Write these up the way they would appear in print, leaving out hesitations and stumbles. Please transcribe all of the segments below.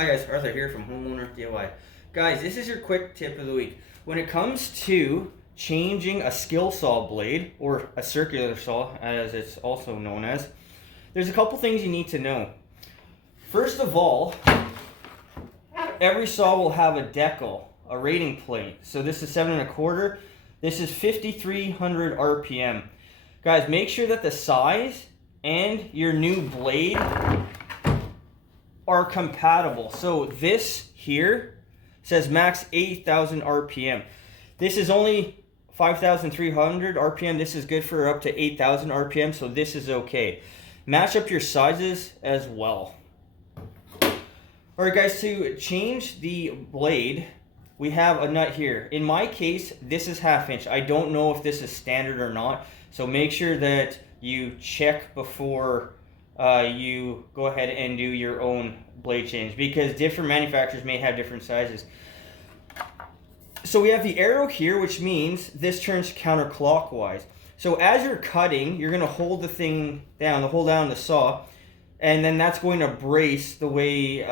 Hi guys, Arthur here from Homeowner DIY. Guys, this is your quick tip of the week. When it comes to changing a skill saw blade, or a circular saw as it's also known as, there's a couple things you need to know. First of all, every saw will have a decal, a rating plate. So this is 7 1/4. This is 5,300 RPM. Guys, make sure that the size and your new blade are compatible. So this here says max 8,000 RPM. This is only 5,300 RPM. This is good for up to 8,000 RPM, so this is okay. Match up your sizes as well. Alright guys, to change the blade, we have a nut here. In my case, this is 1/2 inch. I don't know if this is standard or not, so make sure that you check before you go ahead and do your own blade change, because different manufacturers may have different sizes. So we have the arrow here, which means this turns counterclockwise. So as you're cutting, you're going to hold the thing down, hold down the saw, and then that's going to brace the way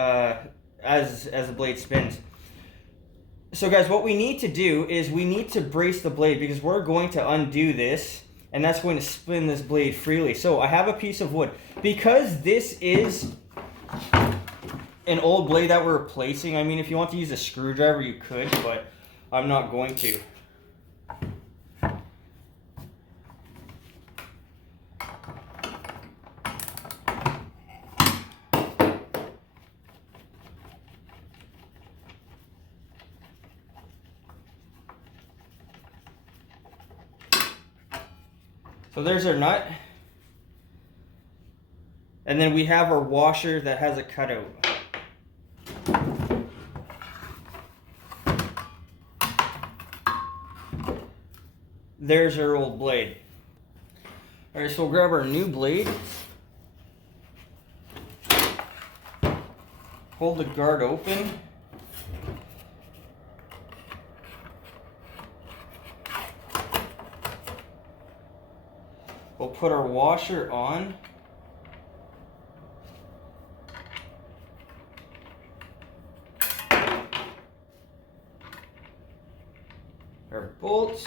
as the blade spins. So guys, what we need to do is we need to brace the blade, because we're going to undo this, and that's going to spin this blade freely. So I have a piece of wood. Because this is an old blade that we're replacing, I mean, if you want to use a screwdriver, you could, but I'm not going to. So there's our nut. And then we have our washer that has a cutout. There's our old blade. Alright, so we'll grab our new blade. Hold the guard open. We'll put our washer on. Our bolts.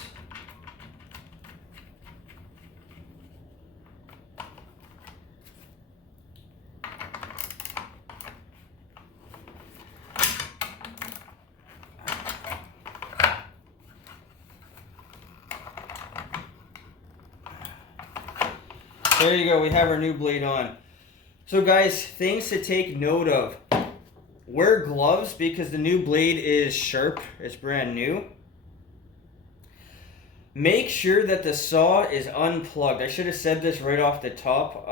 There you go, we have our new blade on. So guys, things to take note of. Wear gloves because the new blade is sharp, it's brand new. Make sure that the saw is unplugged. I should have said this right off the top.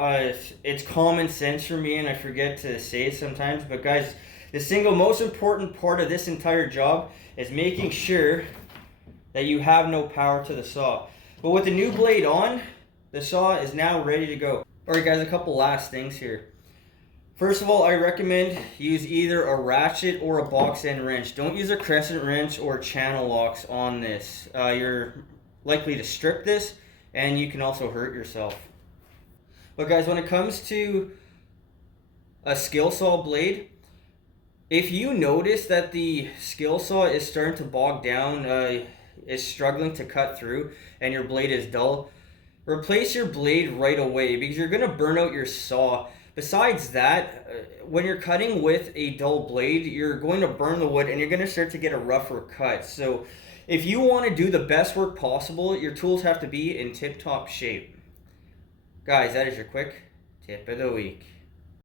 It's common sense for me and I forget to say it sometimes. But guys, the single most important part of this entire job is making sure that you have no power to the saw. But with the new blade on, the saw is now ready to go. Alright guys, a couple last things here. First of all, I recommend use either a ratchet or a box end wrench. Don't use a crescent wrench or channel locks on this. You're likely to strip this and you can also hurt yourself. But guys, when it comes to a skill saw blade, if you notice that the skill saw is starting to bog down, is struggling to cut through, and your blade is dull, replace your blade right away, because you're going to burn out your saw. Besides that, when you're cutting with a dull blade, you're going to burn the wood and you're going to start to get a rougher cut. So if you want to do the best work possible, your tools have to be in tip-top shape. Guys, that is your quick tip of the week.